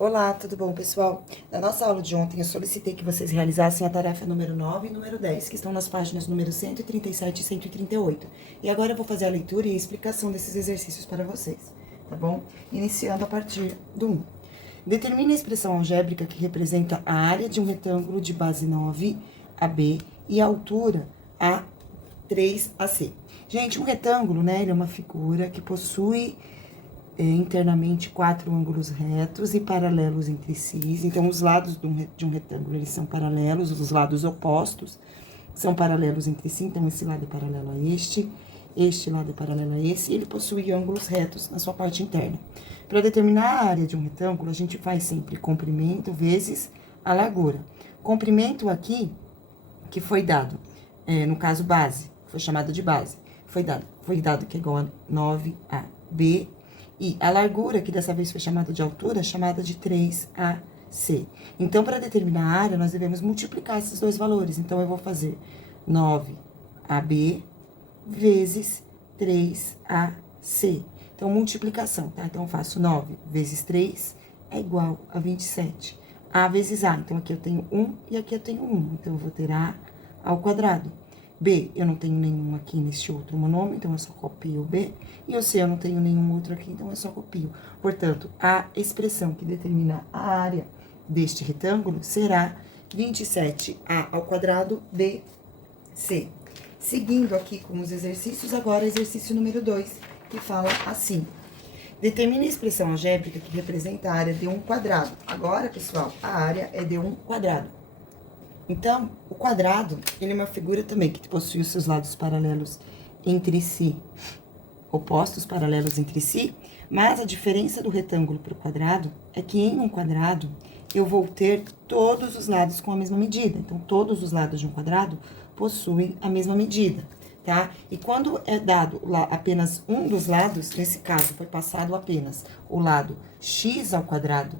Olá, tudo bom, pessoal? Na nossa aula de ontem, eu solicitei que vocês realizassem a tarefa número 9 e número 10, que estão nas páginas número 137 e 138. E agora eu vou fazer a leitura e a explicação desses exercícios para vocês, tá bom? Iniciando a partir do 1. Determine a expressão algébrica que representa a área de um retângulo de base 9 AB e a altura A3 AC. Gente, um retângulo, né, ele é uma figura que possui internamente 4 ângulos retos e paralelos entre si. Então, os lados de um retângulo, eles são paralelos, os lados opostos são paralelos entre si. Então, esse lado é paralelo a este lado é paralelo a esse, e ele possui ângulos retos na sua parte interna. Para determinar a área de um retângulo, a gente faz sempre comprimento vezes a largura. Comprimento aqui, que foi dado, no caso base, foi chamada de base, foi dado que é igual a 9AB, e a largura, que dessa vez foi chamada de altura, chamada de 3AC. Então, para determinar a área, nós devemos multiplicar esses dois valores. Então, eu vou fazer 9AB vezes 3AC. Então, multiplicação, tá? Então, eu faço 9 vezes 3 é igual a 27. A vezes A. Então, aqui eu tenho 1 e aqui eu tenho 1. Então, eu vou ter A ao quadrado. B, eu não tenho nenhum aqui neste outro monômio, então eu só copio o B. E o C, eu não tenho nenhum outro aqui, então eu só copio. Portanto, a expressão que determina a área deste retângulo será 27A ao quadrado BC. Seguindo aqui com os exercícios, agora exercício número 2, que fala assim. Determine a expressão algébrica que representa a área de um quadrado. Agora, pessoal, a área é de um quadrado. Então, o quadrado, ele é uma figura também que possui os seus lados paralelos entre si, opostos paralelos entre si, mas a diferença do retângulo para o quadrado é que em um quadrado eu vou ter todos os lados com a mesma medida. Então, todos os lados de um quadrado possuem a mesma medida, tá? E quando é dado apenas um dos lados, nesse caso, foi passado apenas o lado x ao quadrado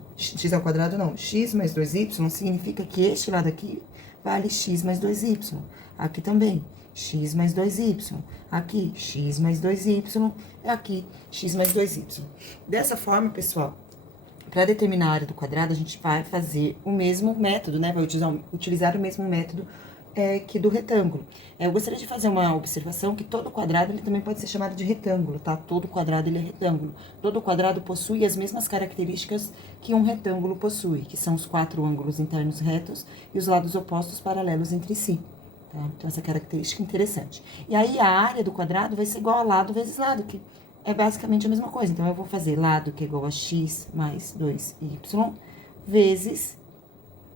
não, x mais 2y, significa que este lado aqui vale x mais 2y. Aqui também, x mais 2y. Aqui, x mais 2y. Aqui, x mais 2y. Dessa forma, pessoal, para determinar a área do quadrado, a gente vai fazer o mesmo método, né? Vai utilizar o mesmo método que do retângulo. Eu gostaria de fazer uma observação que todo quadrado, ele também pode ser chamado de retângulo, tá? Todo quadrado, ele é retângulo. Todo quadrado possui as mesmas características que um retângulo possui, que são os 4 ângulos internos retos e os lados opostos paralelos entre si, tá? Então, essa característica é interessante. E aí, a área do quadrado vai ser igual a lado vezes lado, que é basicamente a mesma coisa. Então, eu vou fazer lado, que é igual a x mais 2y, vezes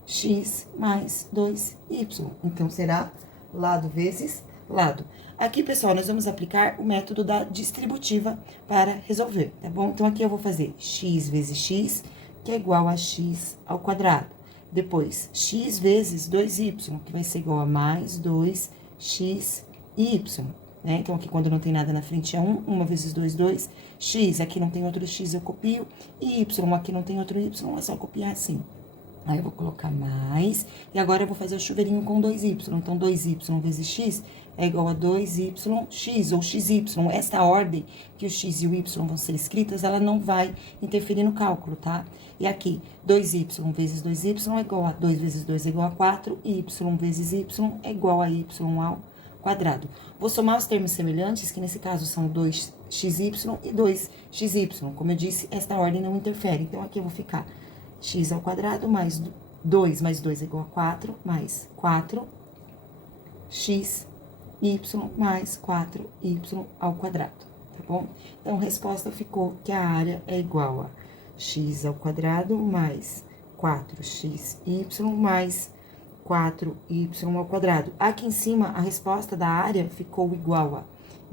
x mais 2y. Então, será lado vezes lado. Aqui, pessoal, nós vamos aplicar o método da distributiva para resolver, tá bom? Então, aqui eu vou fazer x vezes x, que é igual a x ao quadrado. Depois, x vezes 2y, que vai ser igual a mais 2xy, né? Então, aqui quando não tem nada na frente é 1, 1 vezes 2, 2. X, aqui não tem outro x, eu copio. E y, aqui não tem outro y, é só copiar assim. Aí, eu vou colocar mais, e agora eu vou fazer o chuveirinho com 2y. Então, 2y vezes x é igual a 2yx, ou xy. Esta ordem que o x e o y vão ser escritas, ela não vai interferir no cálculo, tá? E aqui, 2y vezes 2y é igual a 2 vezes 2 é igual a 4, y vezes y é igual a y ao quadrado. Vou somar os termos semelhantes, que nesse caso são 2xy e 2xy. Como eu disse, esta ordem não interfere. Então, aqui eu vou ficar x ao quadrado mais 2 mais 2 é igual a 4, mais 4, x, y mais 4y ao quadrado, tá bom? Então, a resposta ficou que a área é igual a x ao quadrado mais 4xy mais 4y ao quadrado. Aqui em cima, a resposta da área ficou igual a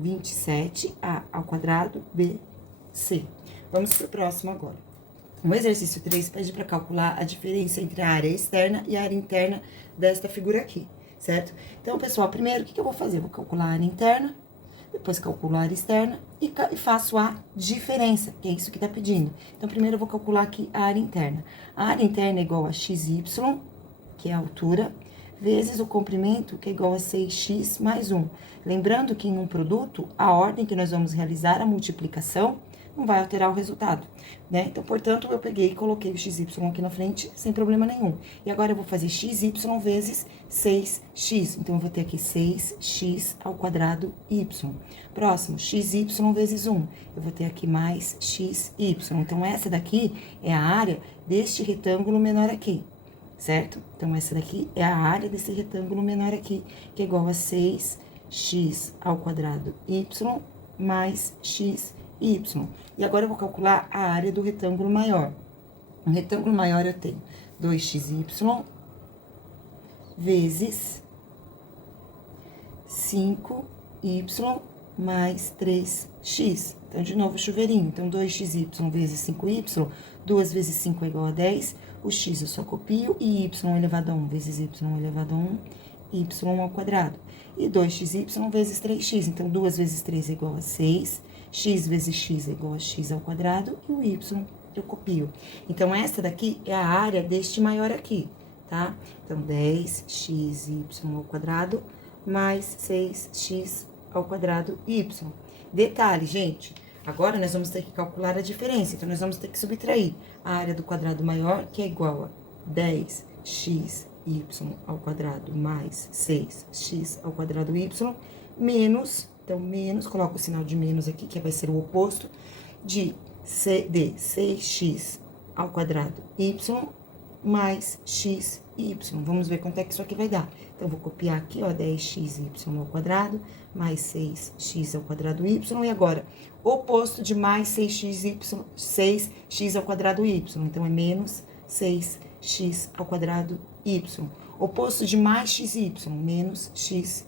27a ao quadrado bc. Vamos para o próximo agora. O exercício 3 pede para calcular a diferença entre a área externa e a área interna desta figura aqui, certo? Então, pessoal, primeiro, o que eu vou fazer? Eu vou calcular a área interna, depois calculo a área externa e faço a diferença, que é isso que está pedindo. Então, primeiro eu vou calcular aqui a área interna. A área interna é igual a xy, que é a altura, vezes o comprimento, que é igual a 6x mais 1. Lembrando que em um produto, a ordem que nós vamos realizar a multiplicação não vai alterar o resultado, né? Então, portanto, eu peguei e coloquei o xy aqui na frente, sem problema nenhum. E agora eu vou fazer xy vezes 6x. Então, eu vou ter aqui 6x ao quadrado y. Próximo, xy vezes 1. Eu vou ter aqui mais xy. Então, essa daqui é a área deste retângulo menor aqui, certo? Então, essa daqui é a área desse retângulo menor aqui, que é igual a 6x ao quadrado y mais xy. E agora eu vou calcular a área do retângulo maior. No retângulo maior eu tenho 2xy vezes 5y mais 3x. Então, de novo, chuveirinho. Então, 2xy vezes 5y, 2 vezes 5 é igual a 10. O x eu só copio e y elevado a 1 vezes y elevado a 1, y ao quadrado. E 2xy vezes 3x. Então, 2 vezes 3 é igual a 6. X vezes x é igual a x ao quadrado. E o y eu copio. Então, essa daqui é a área deste maior aqui, tá? Então, 10xy ao quadrado mais 6x ao quadrado y. Detalhe, gente, agora nós vamos ter que calcular a diferença. Então, nós vamos ter que subtrair a área do quadrado maior, que é igual a 10xy ao quadrado mais 6x ao quadrado y, menos, então, menos, coloco o sinal de menos aqui, que vai ser o oposto, de 6x ao quadrado y mais xy. Vamos ver quanto é que isso aqui vai dar. Então, vou copiar aqui, ó, 10xy ao quadrado, mais 6x ao quadrado y. E agora, oposto de mais 6x ao quadrado y. Então, é menos 6x ao quadrado y. Oposto de mais xy, menos xy.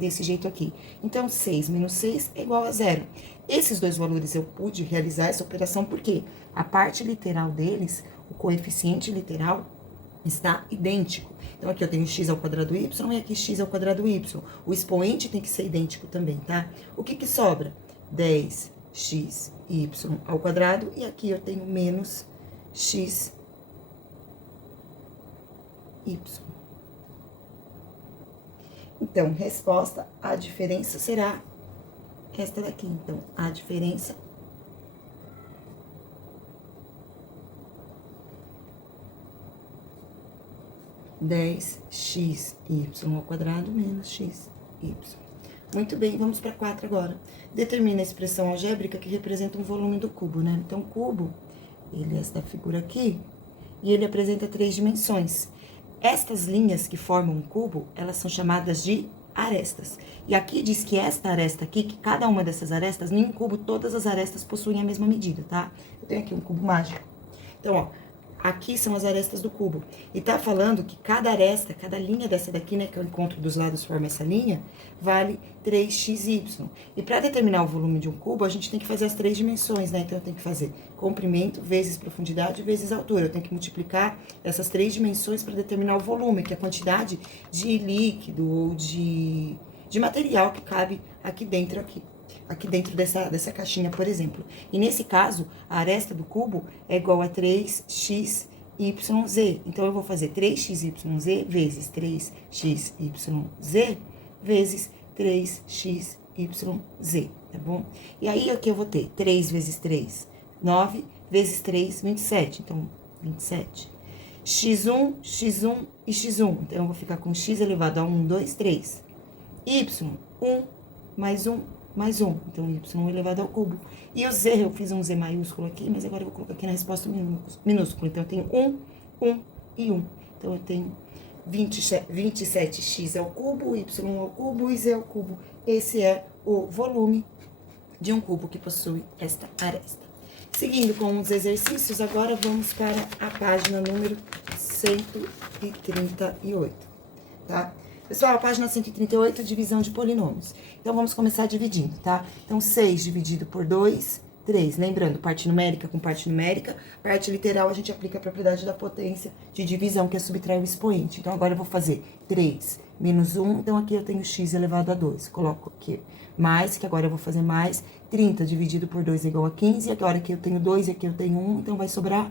Desse jeito aqui. Então, 6 menos 6 é igual a 0. Esses dois valores eu pude realizar essa operação porque a parte literal deles, o coeficiente literal, está idêntico. Então, aqui eu tenho x ao quadrado y e aqui x ao quadrado y. O expoente tem que ser idêntico também, tá? O que que sobra? 10xy ao quadrado e aqui eu tenho menos xy. Então, resposta, a diferença será esta daqui. Então, a diferença (10xy ao quadrado menos xy). Muito bem, vamos para 4 agora. Determina a expressão algébrica que representa um volume do cubo, né? Então, o cubo, ele é esta figura aqui, e ele apresenta 3 dimensões. Estas linhas que formam um cubo, elas são chamadas de arestas. E aqui diz que esta aresta aqui, que cada uma dessas arestas, em um cubo, todas as arestas possuem a mesma medida, tá? Eu tenho aqui um cubo mágico. Então, ó, aqui são as arestas do cubo. E tá falando que cada aresta, cada linha dessa daqui, né, que eu encontro dos lados forma essa linha, vale 3xy. E para determinar o volume de um cubo, a gente tem que fazer as 3 dimensões, né? Então, eu tenho que fazer comprimento vezes profundidade vezes altura. Eu tenho que multiplicar essas 3 dimensões para determinar o volume, que é a quantidade de líquido ou de material que cabe aqui dentro, aqui dentro dessa caixinha, por exemplo. E nesse caso, a aresta do cubo é igual a 3xyz. Então, eu vou fazer 3xyz vezes 3xyz vezes 3xyz, tá bom? E aí, aqui eu vou ter 3 vezes 3, 9, vezes 3, 27. Então, 27. x1, x1 e x1. Então, eu vou ficar com x elevado a 1, 2, 3. y, 1 mais 1 mais 1. Então, y elevado ao cubo. E o z, eu fiz um z maiúsculo aqui, mas agora eu vou colocar aqui na resposta minúsculo. Então, eu tenho 1, 1 e 1. Então, eu tenho 27x ao cubo, y ao cubo e z ao cubo. Esse é o volume de um cubo que possui esta aresta. Seguindo com os exercícios, agora vamos para a página número 138, tá? Pessoal, a página 138, divisão de polinômios. Então, vamos começar dividindo, tá? Então, 6 dividido por 2, 3. Lembrando, parte numérica com parte numérica. Parte literal, a gente aplica a propriedade da potência de divisão, que é subtrair o expoente. Então, agora eu vou fazer 3 menos 1. Então, aqui eu tenho x elevado a 2. Coloco aqui mais, que agora eu vou fazer mais. 30 dividido por 2 é igual a 15. E agora aqui eu tenho 2 e aqui eu tenho 1. Então, vai sobrar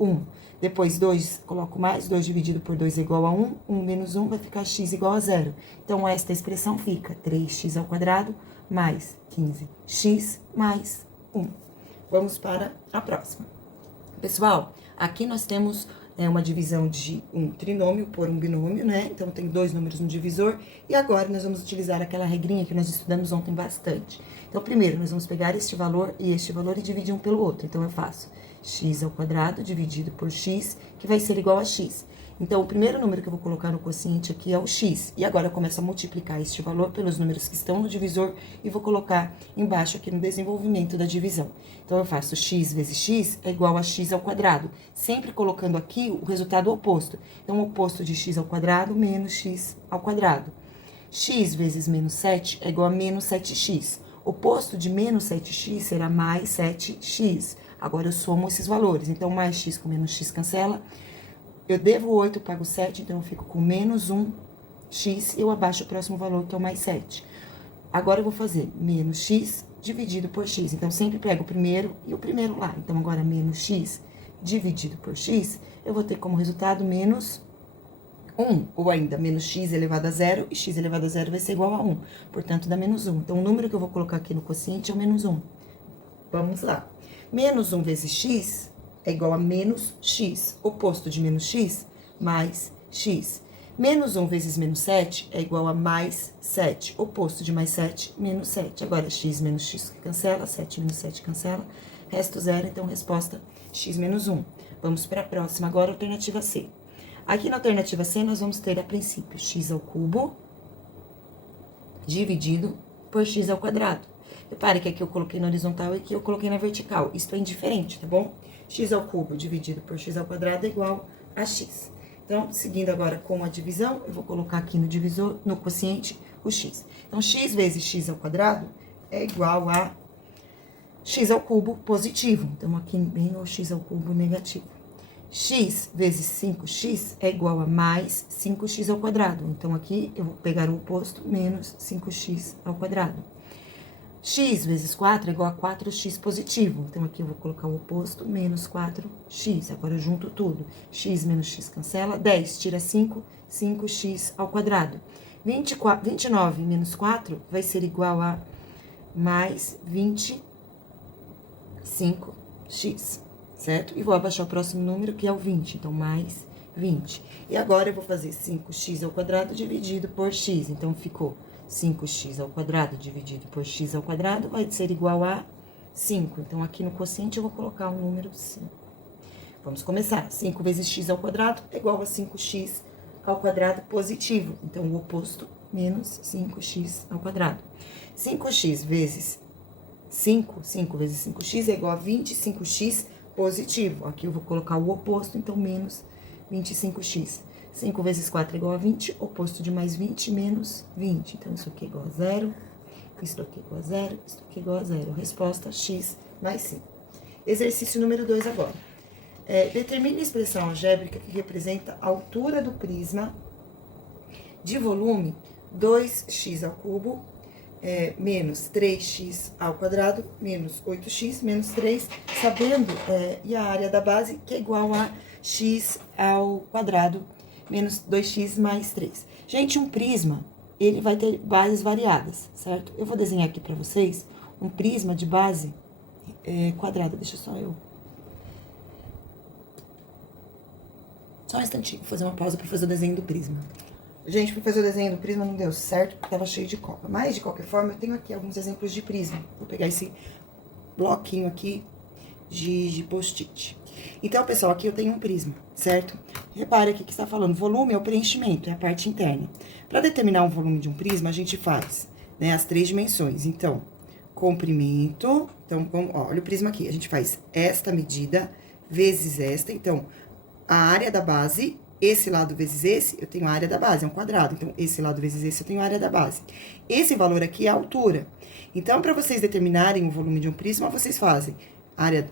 1. Depois, 2, coloco mais, 2 dividido por 2 é igual a 1, 1 menos 1 vai ficar x igual a 0. Então, esta expressão fica 3x ao quadrado mais 15x mais 1. Vamos para a próxima. Pessoal, aqui nós temos uma divisão de um trinômio por um binômio, né? Então, tem dois números no divisor. E agora, nós vamos utilizar aquela regrinha que nós estudamos ontem bastante. Então, primeiro, nós vamos pegar este valor e dividir um pelo outro. Então, eu faço x ao quadrado dividido por x, que vai ser igual a x. Então, o primeiro número que eu vou colocar no quociente aqui é o x. E agora eu começo a multiplicar este valor pelos números que estão no divisor e vou colocar embaixo aqui no desenvolvimento da divisão. Então, eu faço x vezes x é igual a x ao quadrado, sempre colocando aqui o resultado oposto. Então, o oposto de x ao quadrado menos x ao quadrado. X vezes menos 7 é igual a menos 7x. Oposto de menos 7x será mais 7x. Agora, eu somo esses valores. Então, mais x com menos x cancela. Eu devo 8, pago 7, então eu fico com menos 1x e eu abaixo o próximo valor, que é o mais 7. Agora, eu vou fazer menos x dividido por x. Então, sempre pego o primeiro e o primeiro lá. Então, agora, menos x dividido por x, eu vou ter como resultado menos 1. Ou ainda, menos x elevado a 0, e x elevado a 0 vai ser igual a 1. Portanto, dá menos 1. Então, o número que eu vou colocar aqui no quociente é o menos 1. Vamos lá. Menos 1 vezes x é igual a menos x. Oposto de menos x, mais x. Menos 1 vezes menos 7 é igual a mais 7. Oposto de mais 7, menos 7. Agora, x menos x cancela, 7 menos 7 cancela. Resto 0, então, resposta x menos 1. Vamos para a próxima, agora, alternativa C. Aqui na alternativa C, nós vamos ter, a princípio, x ao cubo dividido por x ao quadrado. Repare que aqui eu coloquei na horizontal e aqui eu coloquei na vertical. Isso é indiferente, tá bom? X ao cubo dividido por x ao quadrado é igual a x. Então, seguindo agora com a divisão, eu vou colocar aqui no divisor, no quociente, o x. Então, x vezes x ao quadrado é igual a x ao cubo positivo. Então, aqui vem o x ao cubo negativo. X vezes 5x é igual a mais 5x ao quadrado. Então, aqui eu vou pegar o oposto, menos 5x ao quadrado. X vezes 4 é igual a 4x positivo. Então, aqui eu vou colocar o oposto, menos 4x. Agora, eu junto tudo. X menos x cancela. 10 tira 5, 5x ao quadrado. 29 menos 4 vai ser igual a mais 25x, certo? E vou abaixar o próximo número, que é o 20. Então, mais 20. E agora, eu vou fazer 5x ao quadrado dividido por x. Então, ficou 5x ao quadrado dividido por x ao quadrado vai ser igual a 5. Então, aqui no quociente, eu vou colocar o número 5. Vamos começar. 5 vezes x ao quadrado é igual a 5x ao quadrado positivo. Então, o oposto, menos 5x ao quadrado. 5x vezes 5 vezes 5x é igual a 25x positivo. Aqui eu vou colocar o oposto, então, menos 25x. 5 vezes 4 é igual a 20, oposto de mais 20, menos 20. Então, isso aqui é igual a 0, isso aqui é igual a 0, isso aqui é igual a 0. Resposta, x mais 5. Exercício número 2 agora. Determine a expressão algébrica que representa a altura do prisma de volume 2x ao cubo, menos 3x ao quadrado, menos 8x, menos 3, sabendo, e a área da base, que é igual a x ao quadrado, menos 2x mais 3. Gente, um prisma, ele vai ter bases variadas, certo? Eu vou desenhar aqui pra vocês um prisma de base quadrada. Deixa só eu... Só um instantinho, vou fazer uma pausa pra fazer o desenho do prisma. Gente, pra fazer o desenho do prisma não deu certo, porque tava cheio de copa. Mas, de qualquer forma, eu tenho aqui alguns exemplos de prisma. Vou pegar esse bloquinho aqui de post-it. Então, pessoal, aqui eu tenho um prisma, certo? Repare aqui que está falando, volume é o preenchimento, é a parte interna. Para determinar um volume de um prisma, a gente faz, né, as 3 dimensões. Então, comprimento, então, olha o prisma aqui, a gente faz esta medida vezes esta. Então, a área da base, esse lado vezes esse, eu tenho a área da base, é um quadrado. Então, esse lado vezes esse, eu tenho a área da base. Esse valor aqui é a altura. Então, para vocês determinarem o volume de um prisma, vocês fazem área...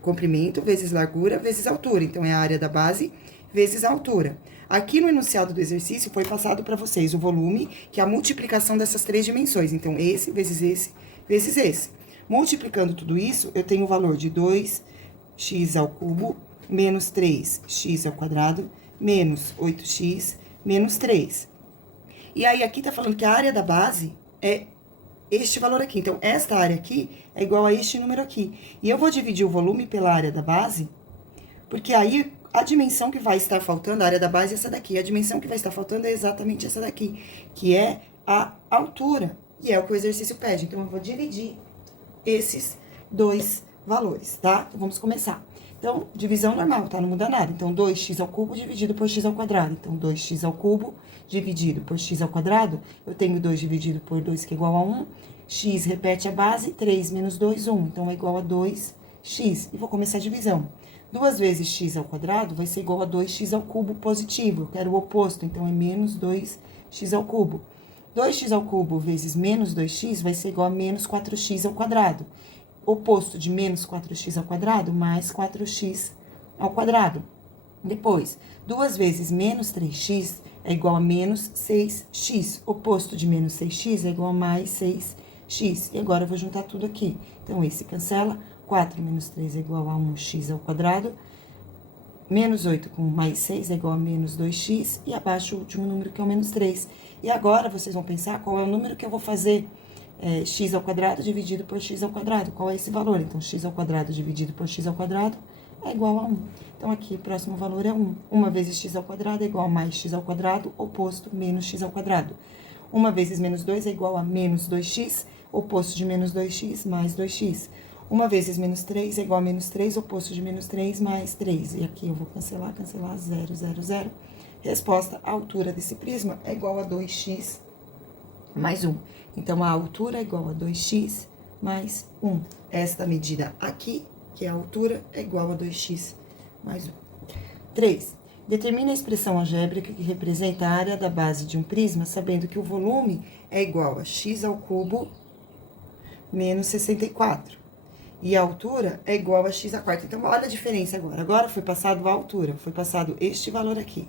comprimento vezes largura vezes altura. Então, é a área da base vezes a altura. Aqui no enunciado do exercício foi passado para vocês o volume, que é a multiplicação dessas 3 dimensões. Então, esse vezes esse vezes esse. Multiplicando tudo isso, eu tenho o valor de 2x ao cubo menos 3x ao quadrado menos 8x menos 3. E aí, aqui tá falando que a área da base é este valor aqui. Então, esta área aqui é igual a este número aqui. E eu vou dividir o volume pela área da base, porque aí a dimensão que vai estar faltando, a área da base é essa daqui. A dimensão que vai estar faltando é exatamente essa daqui, que é a altura. E é o que o exercício pede. Então, eu vou dividir esses dois valores, tá? Então, vamos começar. Então, divisão normal, tá? Não muda nada. Então, 2x ao cubo dividido por x ao quadrado. Então, 2x ao cubo dividido por x ao quadrado, eu tenho 2 dividido por 2, que é igual a 1. X repete a base, 3 menos 2, 1. Então, é igual a 2x. E vou começar a divisão. 2 vezes x ao quadrado vai ser igual a 2x ao cubo positivo. Eu quero o oposto, então, é menos 2x ao cubo. 2x ao cubo vezes menos 2x vai ser igual a menos 4x ao quadrado. Oposto de menos 4x ao quadrado, mais 4x ao quadrado. Depois, 2 vezes menos 3x é igual a menos 6x. Oposto de menos 6x é igual a mais 6x. E agora eu vou juntar tudo aqui. Então, esse cancela. 4 menos 3 é igual a 1x ao quadrado. Menos 8 com mais 6 é igual a menos 2x. E abaixo o último número, que é o menos 3. E agora, vocês vão pensar qual é o número que eu vou fazer x ao quadrado dividido por x ao quadrado. Qual é esse valor? Então, x ao quadrado dividido por x ao quadrado é igual a 1. Então, aqui, o próximo valor é 1. 1 vezes x ao quadrado é igual a mais x ao quadrado, oposto, menos x ao quadrado. 1 vezes menos 2 é igual a menos 2x, oposto de menos 2x, mais 2x. 1 vezes menos 3 é igual a menos 3, oposto de menos 3, mais 3. E aqui eu vou cancelar, 0, 0, 0. Resposta, a altura desse prisma é igual a 2x mais 1. Então, a altura é igual a 2x mais 1. Esta medida aqui, que é a altura, é igual a 2x mais 1. 3. Determine a expressão algébrica que representa a área da base de um prisma, sabendo que o volume é igual a x ao cubo menos 64. E a altura é igual a x à quarta. Então, olha a diferença agora. Agora foi passado a altura, foi passado este valor aqui.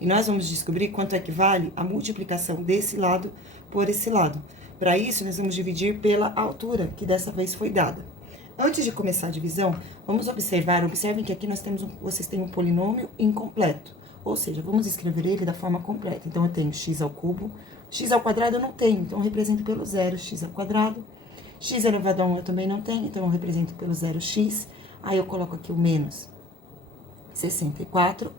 E nós vamos descobrir quanto equivale a multiplicação desse lado por esse lado. Para isso, nós vamos dividir pela altura, que dessa vez foi dada. Antes de começar a divisão, vamos observem que aqui vocês têm um polinômio incompleto. Ou seja, vamos escrever ele da forma completa. Então, eu tenho x ao cubo, x ao quadrado eu não tenho, então eu represento pelo zero, x ao quadrado. X elevado a 1 eu também não tenho, então eu represento pelo 0x. Aí eu coloco aqui o menos 64.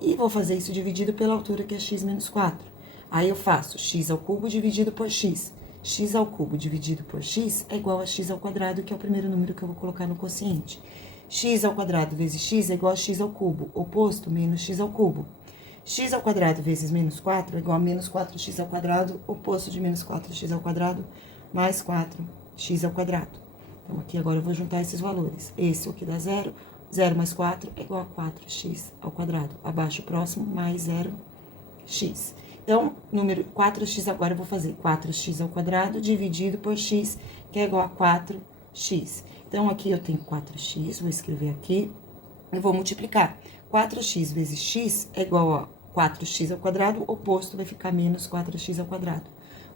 E vou fazer isso dividido pela altura, que é x menos 4. Aí eu faço x ao cubo dividido por x. X ao cubo dividido por x é igual a x ao quadrado, que é o primeiro número que eu vou colocar no quociente. X ao quadrado vezes x é igual a x ao cubo. Oposto, menos x ao cubo. X ao quadrado vezes menos 4 é igual a menos 4x ao quadrado. Oposto de menos 4x ao quadrado, mais 4x ao quadrado. Então, aqui agora eu vou juntar esses valores. Esse aqui dá 0. 0 mais 4 é igual a 4x ao quadrado. Abaixo o próximo, mais 0x. Então, número 4x agora eu vou fazer 4x ao quadrado dividido por x, que é igual a 4x. Então, aqui eu tenho 4x, vou escrever aqui, e vou multiplicar. 4x vezes x é igual a 4x ao quadrado, oposto vai ficar menos 4x ao quadrado.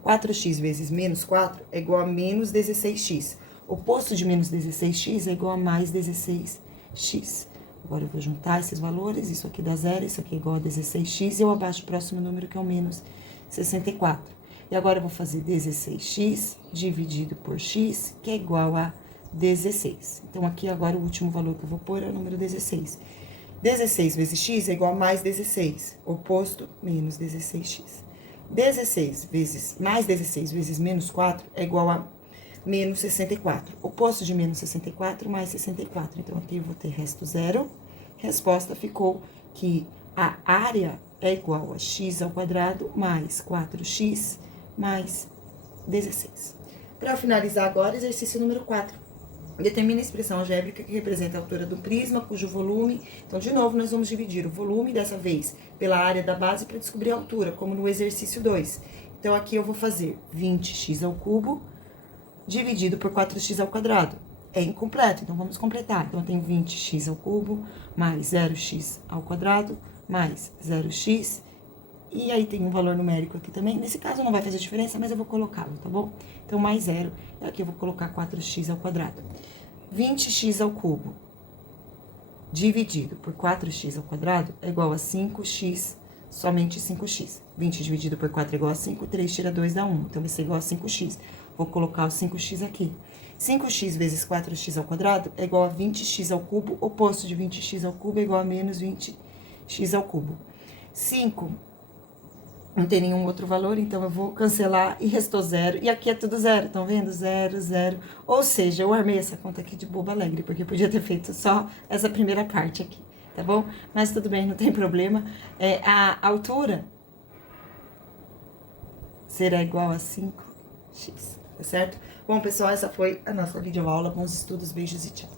4x vezes menos 4 é igual a menos 16x. Oposto de menos 16x é igual a mais 16x. Agora eu vou juntar esses valores, isso aqui dá 0, isso aqui é igual a 16x, e eu abaixo o próximo número, que é o menos 64. E agora eu vou fazer 16x dividido por x, que é igual a 16. Então, aqui agora o último valor que eu vou pôr é o número 16. 16 vezes x é igual a mais 16, oposto, menos 16x. 16 vezes, mais 16 vezes menos 4 é igual a menos 64. Oposto de menos 64, mais 64. Então, aqui eu vou ter resto 0. Resposta ficou que a área é igual a x ao quadrado mais 4x mais 16. Para finalizar agora, exercício número 4. Determina a expressão algébrica que representa a altura do prisma, cujo volume... Então, de novo, nós vamos dividir o volume, dessa vez, pela área da base para descobrir a altura, como no exercício 2. Então, aqui eu vou fazer 20x ao cubo dividido por 4x ao quadrado. É incompleto, então vamos completar. Então, eu tenho 20x ao cubo, mais 0x ao quadrado, mais 0x. E aí, tem um valor numérico aqui também. Nesse caso, não vai fazer diferença, mas eu vou colocá-lo, tá bom? Então, mais 0. E aqui eu vou colocar 4x ao quadrado. 20x ao cubo dividido por 4x ao quadrado é igual a 5x, somente 5x. 20 dividido por 4 é igual a 5, 3 tira 2 dá 1. Então, vai ser igual a 5x. Vou colocar o 5x aqui. 5x vezes 4x ao quadrado é igual a 20x ao cubo. Oposto de 20x ao cubo é igual a menos 20x ao cubo. 5 não tem nenhum outro valor, então eu vou cancelar e restou zero. E aqui é tudo zero, estão vendo? Zero, zero. Ou seja, eu armei essa conta aqui de boba alegre, porque eu podia ter feito só essa primeira parte aqui, tá bom? Mas tudo bem, não tem problema. A altura será igual a 5x, tá certo? Bom, pessoal, essa foi a nossa videoaula. Bons estudos, beijos e tchau.